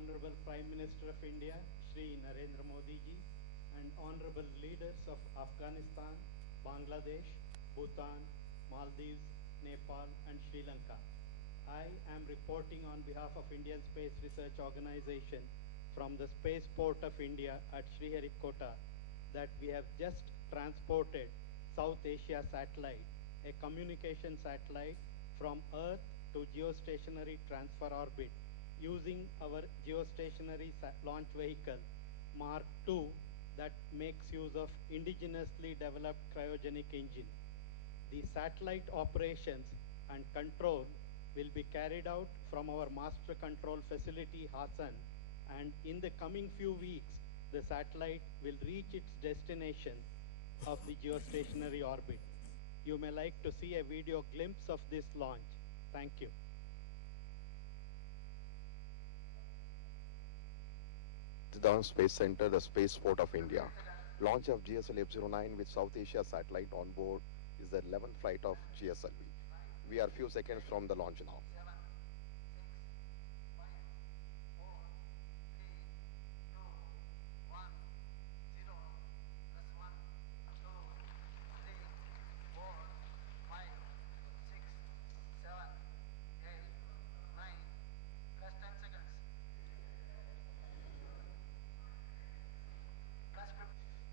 Honorable Prime Minister of India, Shri Narendra Modi ji, and honorable leaders of Afghanistan, Bangladesh, Bhutan, Maldives, Nepal, and Sri Lanka. I am reporting on behalf of Indian Space Research Organization from the Spaceport of India at Sriharikota that we have just transported South Asia satellite, a communication satellite from Earth to geostationary transfer orbit using our geostationary launch vehicle Mark II that makes use of indigenously developed cryogenic engine. The satellite operations and control will be carried out from our master control facility Hassan, and in the coming few weeks the satellite will reach its destination of the geostationary orbit. You may like to see a video glimpse of this launch. Thank you. Down Space Center, the Spaceport of India. Launch of GSL F-09 with South Asia satellite on board is the 11th flight of GSLV. We are few seconds from the launch now.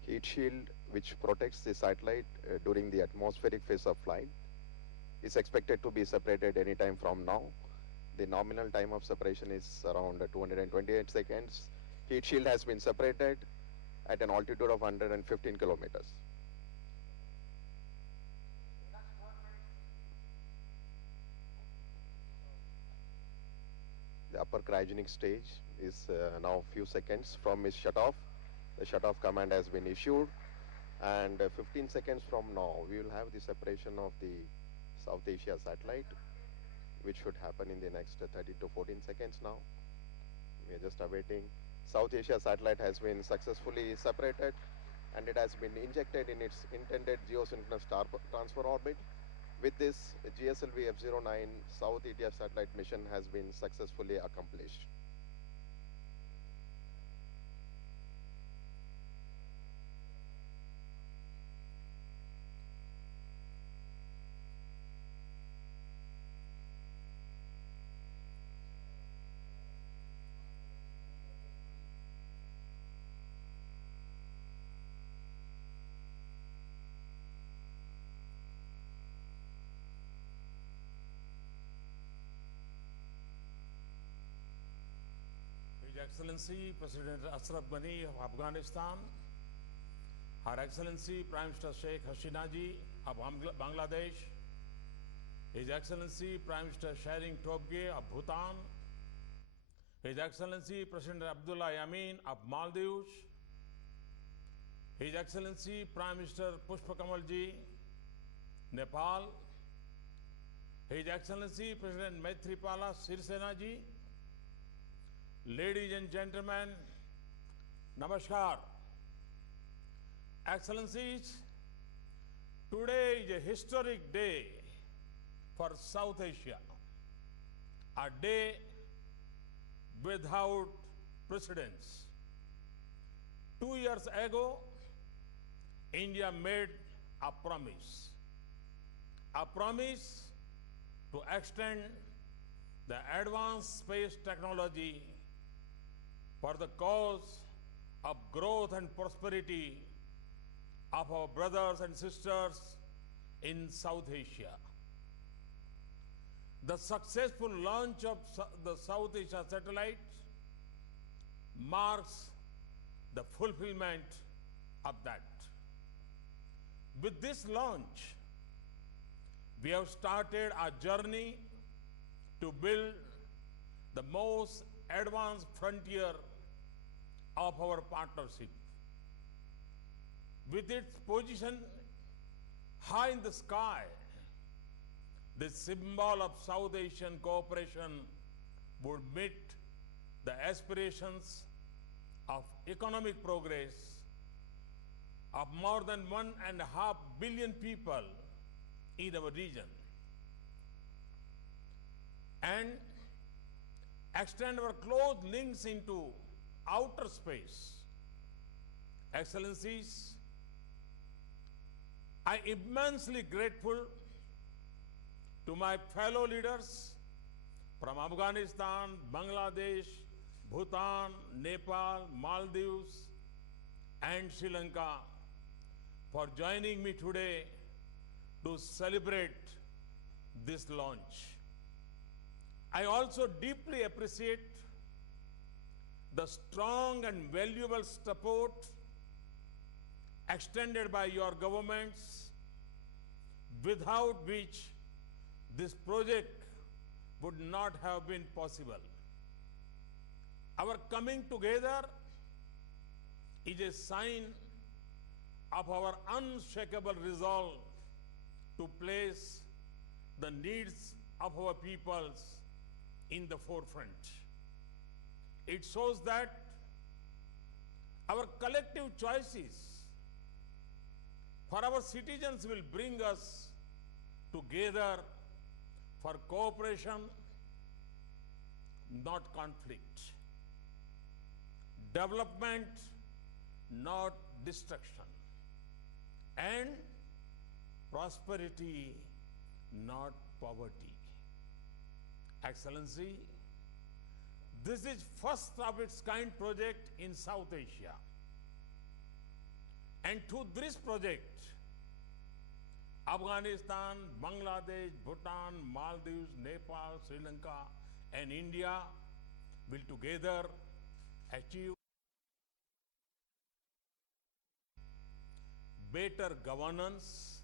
Heat shield, which protects the satellite during the atmospheric phase of flight, is expected to be separated anytime from now. The nominal time of separation is around 228 seconds. Heat shield has been separated at an altitude of 115 kilometers. The upper cryogenic stage is now few seconds from its shutoff. The shutoff command has been issued, and 15 seconds from now we will have the separation of the South Asia satellite, which should happen in the next 30 to 14 seconds now. We are just awaiting. South Asia satellite has been successfully separated, and it has been injected in its intended geosynchronous transfer orbit. With this, GSLV F-09 South Asia satellite mission has been successfully accomplished. His Excellency President Ashraf Ghani of Afghanistan, Her Excellency Prime Minister Sheikh Hasina ji of Bangladesh, His Excellency Prime Minister Sherin Tobgay of Bhutan, His Excellency President Abdullah Yameen of Maldives, His Excellency Prime Minister Pushpa Kamal ji, Nepal, His Excellency President Maithripala Sirisena ji, ladies and gentlemen, Namaskar. Excellencies, today is a historic day for South Asia, a day without precedence. 2 years ago, India made a promise to extend the advanced space technology for the cause of growth and prosperity of our brothers and sisters in South Asia. The successful launch of the South Asia satellite marks the fulfillment of that. With this launch, we have started our journey to build the most advanced frontier of our partnership. With its position high in the sky, this symbol of South Asian cooperation would meet the aspirations of economic progress of more than 1.5 billion people in our region. And extend our close links into outer space. Excellencies, I am immensely grateful to my fellow leaders from Afghanistan, Bangladesh, Bhutan, Nepal, Maldives, and Sri Lanka for joining me today to celebrate this launch. I also deeply appreciate the strong and valuable support extended by your governments, without which this project would not have been possible. Our coming together is a sign of our unshakable resolve to place the needs of our peoples in the forefront. It shows that our collective choices for our citizens will bring us together for cooperation, not conflict. Development, not destruction. And prosperity, not poverty. Excellency, this is first of its kind project in South Asia. And through this project, Afghanistan, Bangladesh, Bhutan, Maldives, Nepal, Sri Lanka, and India will together achieve better governance,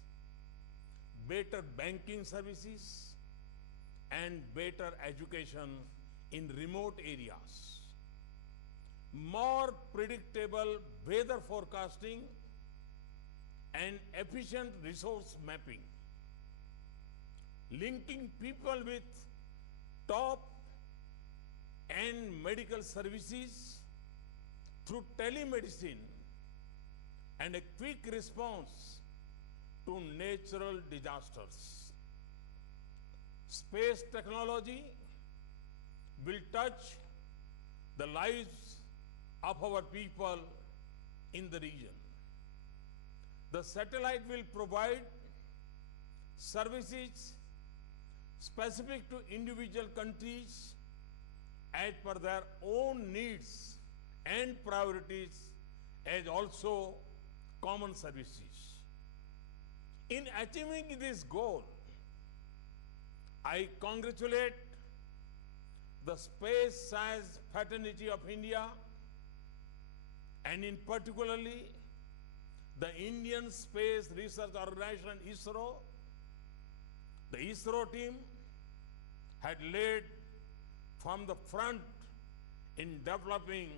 better banking services, and better education in remote areas, more predictable weather forecasting, and efficient resource mapping, linking people with top-end medical services through telemedicine and a quick response to natural disasters. Space technology will touch the lives of our people in the region. The satellite will provide services specific to individual countries as per their own needs and priorities, as also common services. In achieving this goal, I congratulate the Space Science Fraternity of India, and in particularly the Indian Space Research Organization ISRO. The ISRO team had led from the front in developing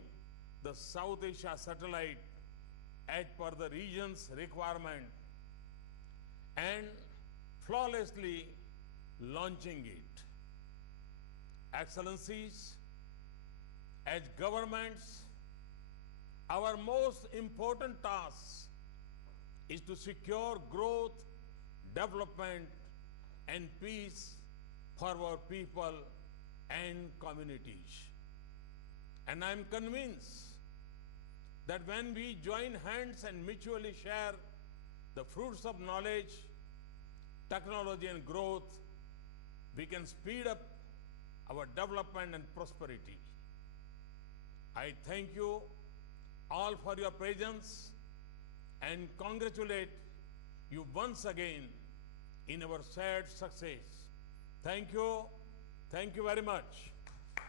the South Asia satellite as per the region's requirement and flawlessly launching it. Excellencies, as governments, our most important task is to secure growth, development, and peace for our people and communities. And I'm convinced that when we join hands and mutually share the fruits of knowledge, technology, and growth, we can speed up our development and prosperity. I thank you all for your presence and congratulate you once again in our shared success. Thank you. Thank you very much. Thank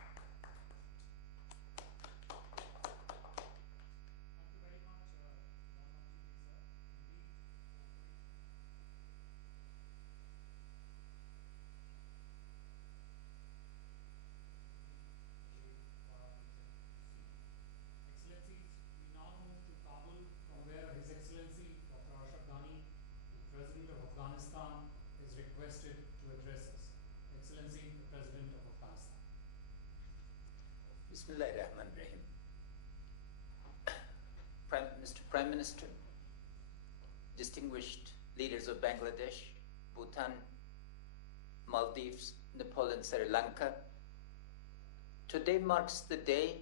you very much, Pradhan Mantri sir. Excellencies, we now move to Kabul, from where His Excellency Dr. Ashraf Ghani, the President of Afghanistan, is requested to address us. Excellency, the President of Afghanistan. Bismillahirrahmanirrahim. Mr. Prime Minister, distinguished leaders of Bangladesh, Bhutan, Maldives, Nepal, and Sri Lanka, Today marks the day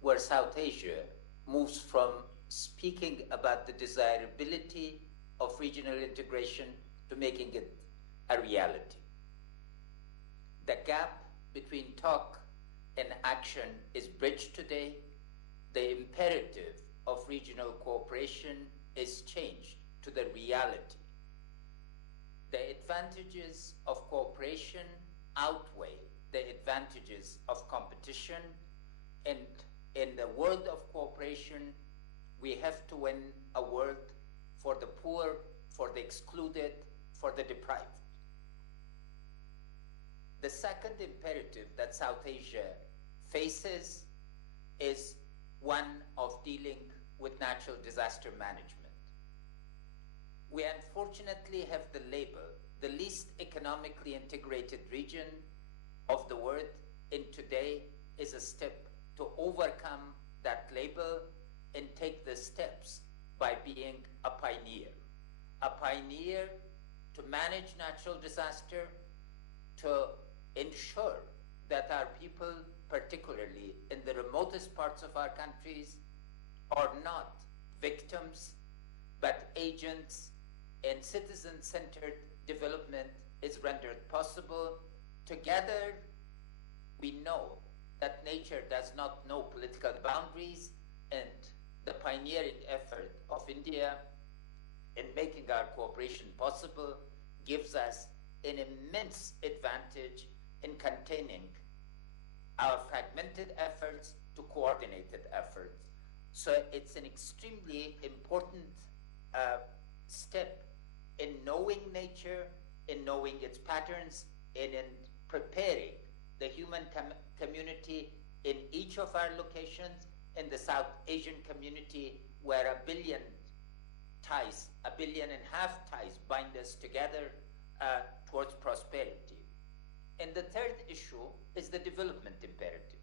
where South Asia moves from speaking about the desirability of regional integration to making it a reality. The gap between talk and action is bridged today. The imperative of regional cooperation is changed to the reality. The advantages of cooperation outweigh the advantages of competition, and in the world of cooperation, we have to win a world for the poor, for the excluded, for the deprived. The second imperative that South Asia faces is one of dealing with natural disaster management. We unfortunately have the label, the least economically integrated region of the world, and today is a step to overcome that label and take the steps by being a pioneer. A pioneer to manage natural disaster, to ensure that our people, particularly in the remotest parts of our countries, are not victims, but agents, and citizen-centered development is rendered possible. Together, we know that nature does not know political boundaries, and the pioneering effort of India in making our cooperation possible gives us an immense advantage in containing our fragmented efforts to coordinated efforts. So it's an extremely important step in knowing nature, in knowing its patterns, and in preparing the human community in each of our locations, in the South Asian community, where 1 billion ties, 1.5 billion ties bind us together towards prosperity. And the third issue is the development imperative.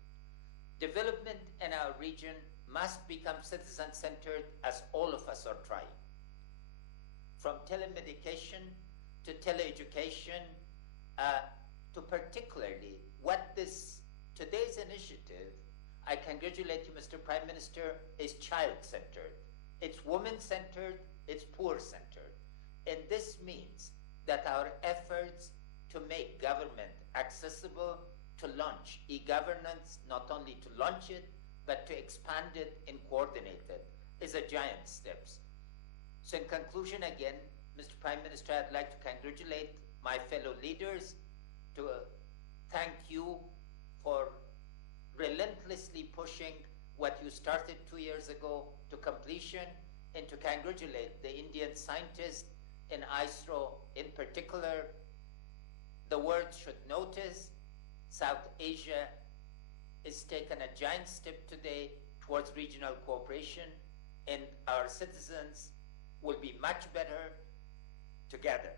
Development in our region must become citizen-centered, as all of us are trying. From telemedication to teleeducation, to particularly what today's initiative, I congratulate you, Mr. Prime Minister, is child-centered. It's woman-centered, it's poor-centered. And this means that our efforts to make government accessible, to launch e-governance, not only to launch it, but to expand it and coordinate it, is a giant steps. So in conclusion, again, Mr. Prime Minister, I'd like to congratulate my fellow leaders, to thank you for relentlessly pushing what you started 2 years ago to completion, and to congratulate the Indian scientists in ISRO in particular. The world should notice South Asia is taken a giant step today towards regional cooperation, and our citizens will be much better together.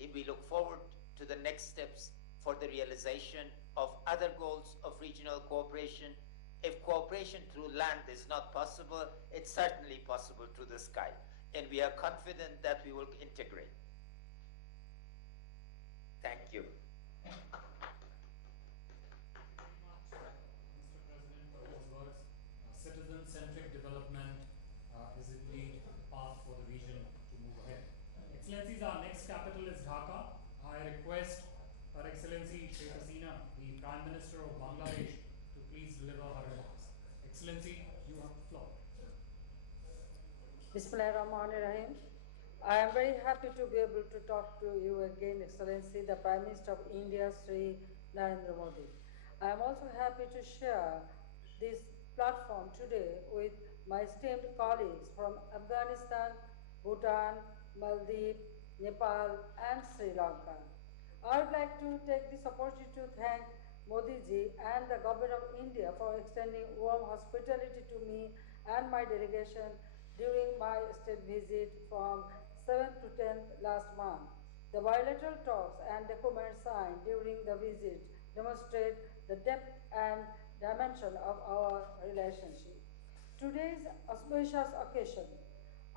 If we look forward to the next steps for the realization of other goals of regional cooperation. If cooperation through land is not possible, it's certainly possible through the sky. And we are confident that we will integrate. Thank you. Mr. President, for those words. Citizen-centric development is indeed the path for the region to move ahead. Excellencies, our next capital is Dhaka. I request Her Excellency Sheikh Hasina, the Prime Minister of Bangladesh, to please deliver her remarks. Excellency, you have the floor. Bismillahirrahmanirrahim. I am very happy to be able to talk to you again, Excellency, the Prime Minister of India, Sri Narendra Modi. I am also happy to share this platform today with my esteemed colleagues from Afghanistan, Bhutan, Maldives, Nepal, and Sri Lanka. I would like to take this opportunity to thank Modi ji and the Government of India for extending warm hospitality to me and my delegation during my state visit from 7th to 10th last month. The bilateral talks and documents signed during the visit demonstrate the depth and dimension of our relationship. Today's auspicious occasion,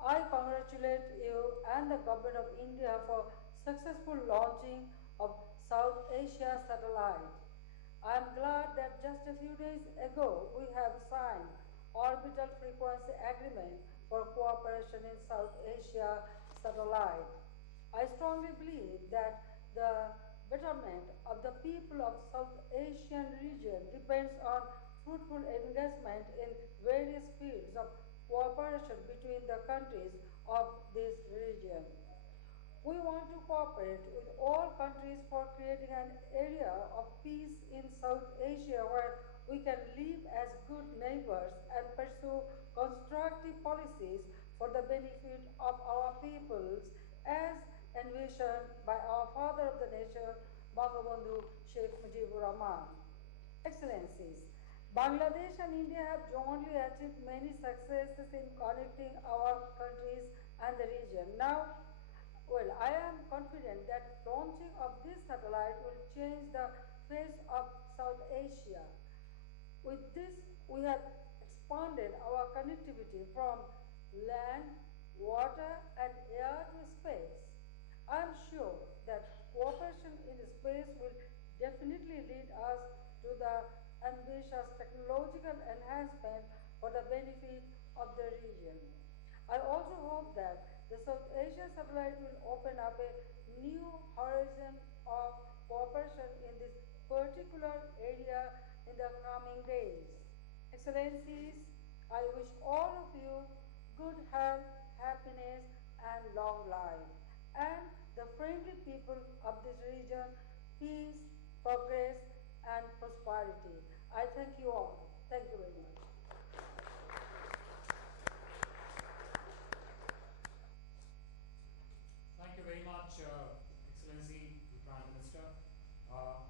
I congratulate you and the Government of India for successful launching of South Asia satellite. I am glad that just a few days ago we have signed orbital frequency agreement for cooperation in South Asia satellite. I strongly believe that the betterment of the people of South Asian region depends on fruitful engagement in various fields of cooperation between the countries of this region. We want to cooperate with all countries for creating an area of peace in South Asia where we can live as good neighbors and pursue constructive policies for the benefit of our peoples as envisioned by our father of the nation, Bangabandhu Sheikh Mujibur Rahman. Excellencies, Bangladesh and India have jointly achieved many successes in connecting our countries and the region. Now, well, I am confident that launching of this satellite will change the face of South Asia. With this, we have expanded our connectivity from land, water, and air to space. I am sure that cooperation in space will definitely lead us to the ambitious technological enhancement for the benefit of the region. I also hope that the South Asia satellite will open up a new horizon of cooperation in this particular area in the coming days. Excellencies, I wish all of you good health, happiness, and long life, and the friendly people of this region, peace, progress, and prosperity. I thank you all. Thank you very much. Thank you very much, Excellency, the Prime Minister.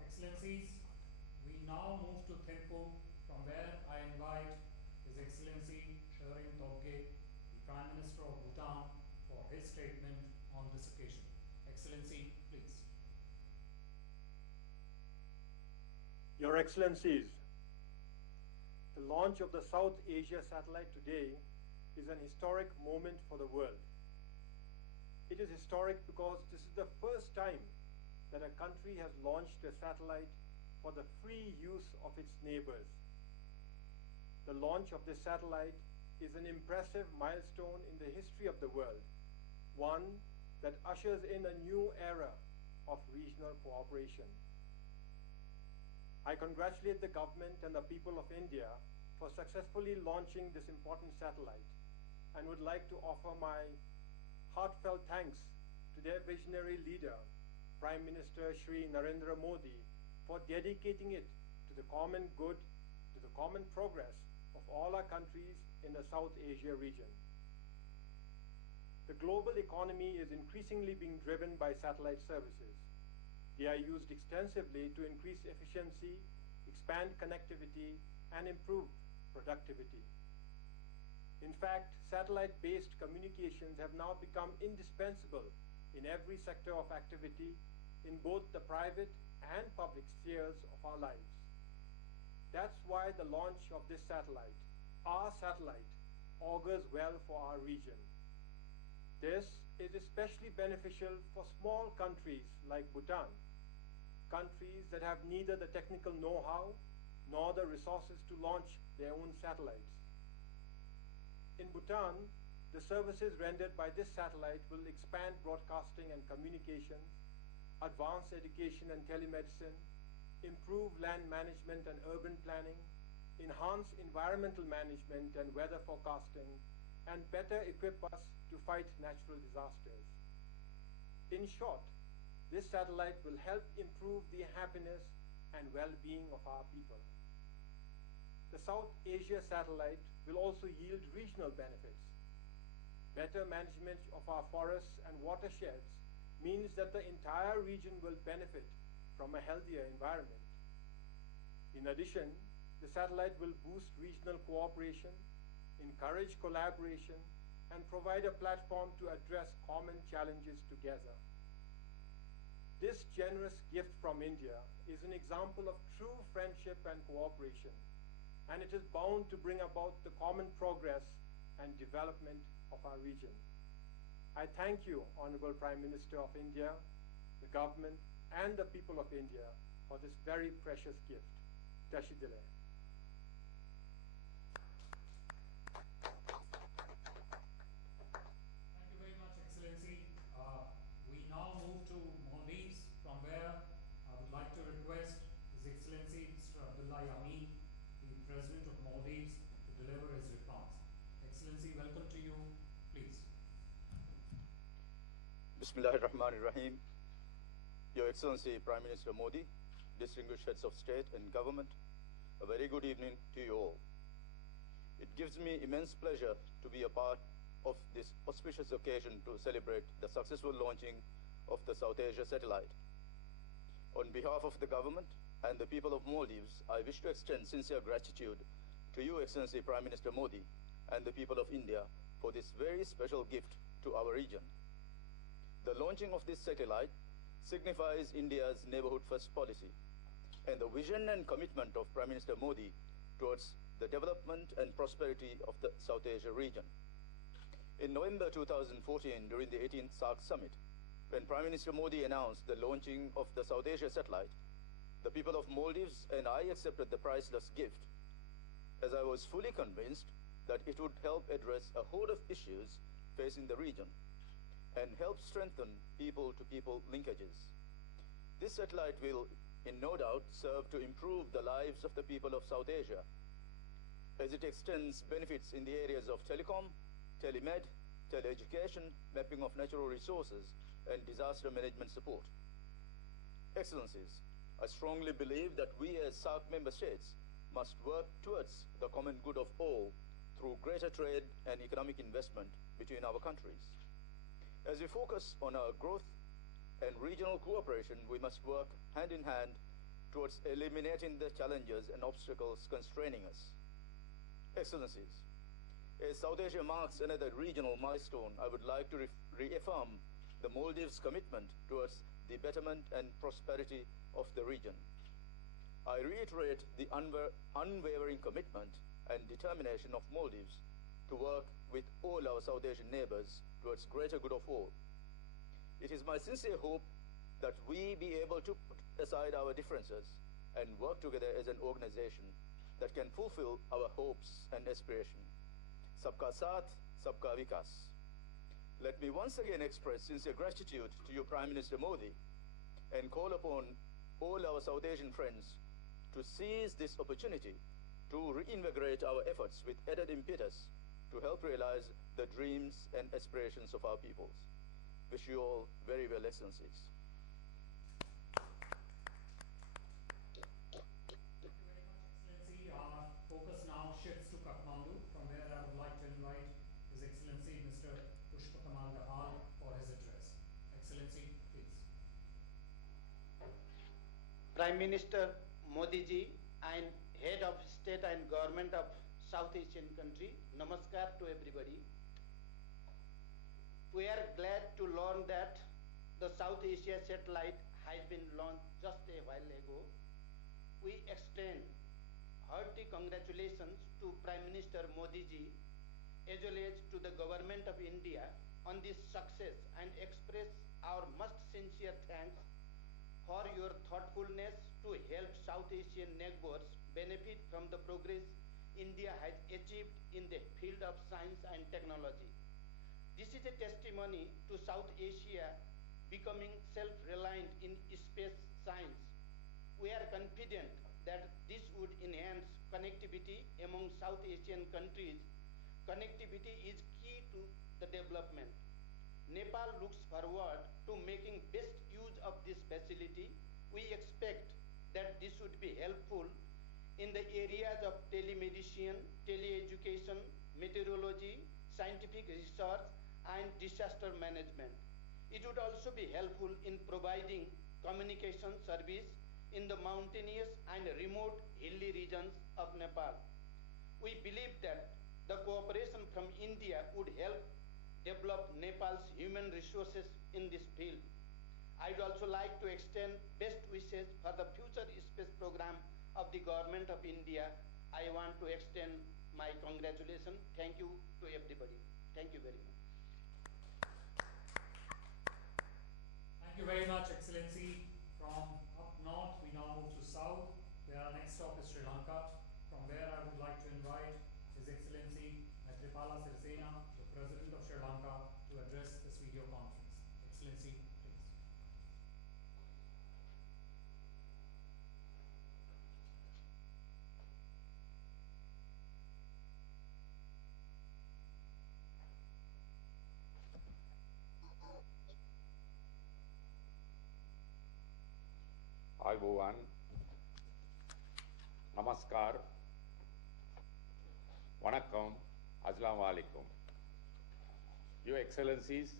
Excellencies, we now move to Thimphu, from where I invite His Excellency Sherin Tobgay, the Prime Minister of Bhutan, for his statement on this occasion. Excellency, please. Your Excellencies, the launch of the South Asia satellite today is an historic moment for the world. It is historic because this is the first time that a country has launched a satellite for the free use of its neighbors. The launch of this satellite is an impressive milestone in the history of the world, one that ushers in a new era of regional cooperation. I congratulate the government and the people of India for successfully launching this important satellite and would like to offer my heartfelt thanks to their visionary leader, Prime Minister Shri Narendra Modi, for dedicating it to the common good, to the common progress of all our countries in the South Asia region. The global economy is increasingly being driven by satellite services. They are used extensively to increase efficiency, expand connectivity, and improve productivity. In fact, satellite-based communications have now become indispensable in every sector of activity in both the private and public spheres of our lives. That's why the launch of this satellite, our satellite, augurs well for our region. This is especially beneficial for small countries like Bhutan, countries that have neither the technical know-how nor the resources to launch their own satellites. In Bhutan, the services rendered by this satellite will expand broadcasting and communications, advance education and telemedicine, improve land management and urban planning, enhance environmental management and weather forecasting, and better equip us to fight natural disasters. In short, this satellite will help improve the happiness and well-being of our people. The South Asia satellite will also yield regional benefits. Better management of our forests and watersheds means that the entire region will benefit from a healthier environment. In addition, the satellite will boost regional cooperation, encourage collaboration, and provide a platform to address common challenges together. This generous gift from India is an example of true friendship and cooperation, and it is bound to bring about the common progress and development of our region. I thank you, Honorable Prime Minister of India, the government, and the people of India for this very precious gift. Tashidele. Thank you very much, Excellency. We now move to Maldives, from where I would like to request His Excellency Mr. Abdullah Yameen, the President of Maldives, to deliver his response. Excellency, welcome to you. Please. Bismillahirrahmanirrahim. Your Excellency Prime Minister Modi, distinguished heads of state and government, a very good evening to you all. It gives me immense pleasure to be a part of this auspicious occasion to celebrate the successful launching of the South Asia satellite. On behalf of the government and the people of Maldives, I wish to extend sincere gratitude to you, Excellency Prime Minister Modi, and the people of India for this very special gift to our region. The launching of this satellite signifies India's neighborhood first policy and the vision and commitment of Prime Minister Modi towards the development and prosperity of the South Asia region. In November 2014, during the 18th SAARC summit, when Prime Minister Modi announced the launching of the South Asia satellite, the people of Maldives and I accepted the priceless gift, as I was fully convinced that it would help address a host of issues facing the region and help strengthen people-to-people linkages. This satellite will, in no doubt, serve to improve the lives of the people of South Asia, as it extends benefits in the areas of telecom, telemed, teleeducation, mapping of natural resources, and disaster management support. Excellencies, I strongly believe that we as SAARC member states must work towards the common good of all through greater trade and economic investment between our countries. As we focus on our growth and regional cooperation, we must work hand in hand towards eliminating the challenges and obstacles constraining us. Excellencies, as South Asia marks another regional milestone, I would like to reaffirm the Maldives' commitment towards the betterment and prosperity of the region. I reiterate the unwavering commitment and determination of Maldives to work with all our South Asian neighbors towards greater good of all. It is my sincere hope that we be able to put aside our differences and work together as an organization that can fulfill our hopes and aspirations. Sabka Saath, Sabka Vikas. Let me once again express sincere gratitude to you, Prime Minister Modi, and call upon all our South Asian friends to seize this opportunity to reinvigorate our efforts with added impetus to help realize the dreams and aspirations of our peoples. Wish you all very well, Excellencies. Thank you very much, Excellency. Our focus now shifts to Kathmandu, from where I would like to invite His Excellency Mr. Pushpakamal Dahal for his address. Excellency, please. Prime Minister Modi ji and Head of State and Government of South Asian country, namaskar to everybody. We are glad to learn that the South Asia satellite has been launched just a while ago. We extend hearty congratulations to Prime Minister Modi ji as well as to the Government of India on this success and express our most sincere thanks for your thoughtfulness to help South Asian neighbors benefit from the progress India has achieved in the field of science and technology. This is a testimony to South Asia becoming self-reliant in space science. We are confident that this would enhance connectivity among South Asian countries. Connectivity is key to the development. Nepal looks forward to making best use of this facility. We expect that this would be helpful in the areas of telemedicine, teleeducation, meteorology, scientific research, and disaster management. It would also be helpful in providing communication service in the mountainous and remote hilly regions of Nepal. We believe that the cooperation from India would help develop Nepal's human resources in this field. I'd also like to extend best wishes for the future space program of the Government of India. I want to extend my congratulations. Thank you to everybody. Thank you very much. Thank you very much, Excellency. From up north, we now move to south, where our next stop is Sri Lanka, from where I would like to invite His Excellency Maithripala Sirisena, the President of Sri Lanka, to address this video conference. Excellency, please. ආයුබෝවන් නමස්කාර වණක්කම් අස්ලාමු අලයිකුම්. Your Excellencies,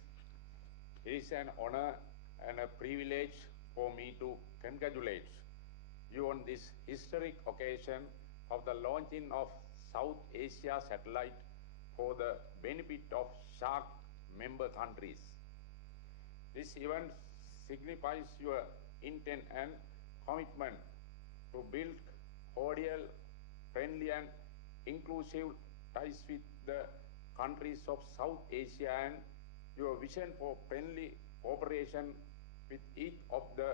it is an honor and a privilege for me to congratulate you on this historic occasion of the launching of South Asia satellite for the benefit of SHARC member countries. This event signifies your intent and commitment to build cordial, friendly and inclusive ties with the countries of South Asia and your vision for friendly cooperation with each of the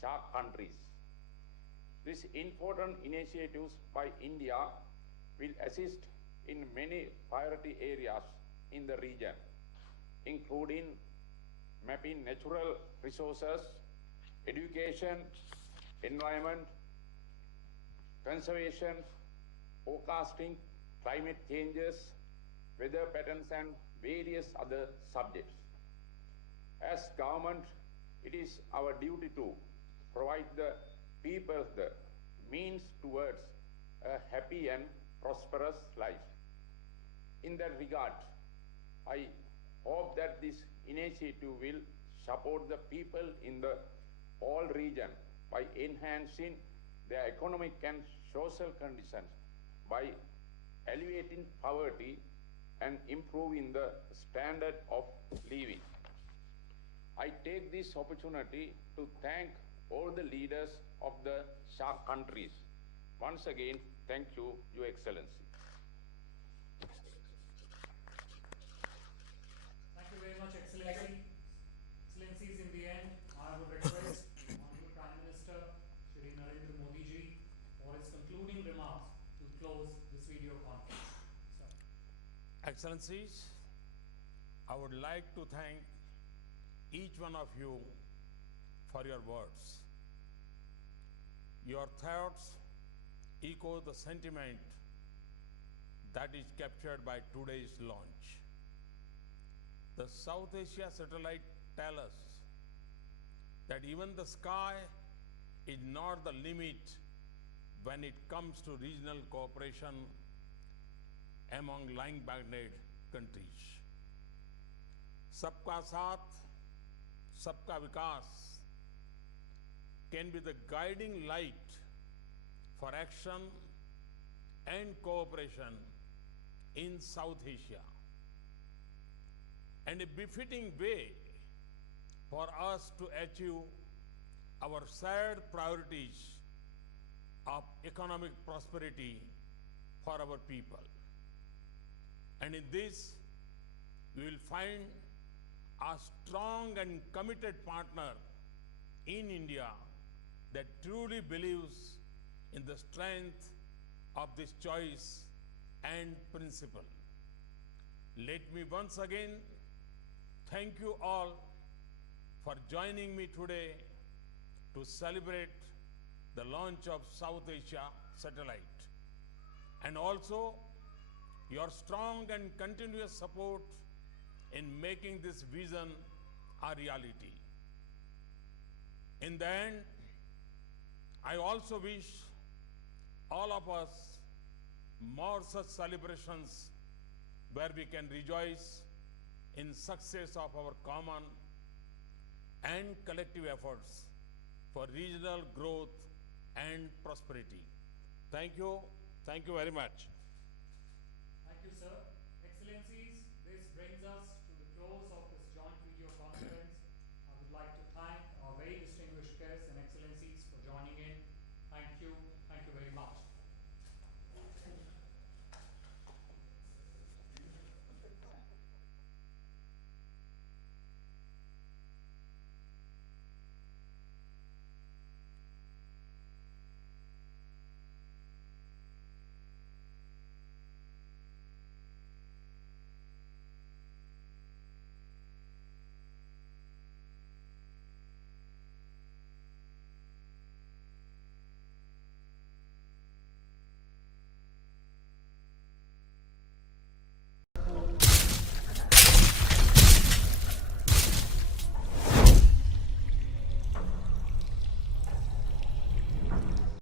SHARC countries. These important initiatives by India will assist in many priority areas in the region, including mapping natural resources, education, environment, conservation, forecasting climate changes, weather patterns and various other subjects. As government, it is our duty to provide the people the means towards a happy and prosperous life. In that regard, I hope that this initiative will support the people in the whole region by enhancing their economic and social conditions, by alleviating poverty and improving the standard of living. I take this opportunity to thank all the leaders of the SHARC countries. Once again, thank you, Your Excellency. Thank you very much, Excellency. Excellencies, in the end, I would request Honorable Prime Minister Shri Narendra Modi ji for his concluding remarks to close this video conference. Sir. Excellencies, I would like to thank each one of you for your words. Your thoughts echo the sentiment that is captured by today's launch. The South Asia satellite tells us that even the sky is not the limit when it comes to regional cooperation among like-minded countries. Sabka Saath, Sabka Vikas can be the guiding light for action and cooperation in South Asia, and a befitting way for us to achieve our shared priorities of economic prosperity for our people. And in this, we will find a strong and committed partner in India that truly believes in the strength of this choice and principle. Let me once again thank you all for joining me today to celebrate the launch of South Asia satellite, and also your strong and continuous support in making this vision a reality. In the end, I also wish all of us more such celebrations where we can rejoice in success of our common and collective efforts for regional growth and prosperity. Thank you. Thank you very much. Thank you, sir. Excellencies, this brings us to the close of this joint video conference. I would like to thank our very distinguished guests and excellencies for joining in. Thank you.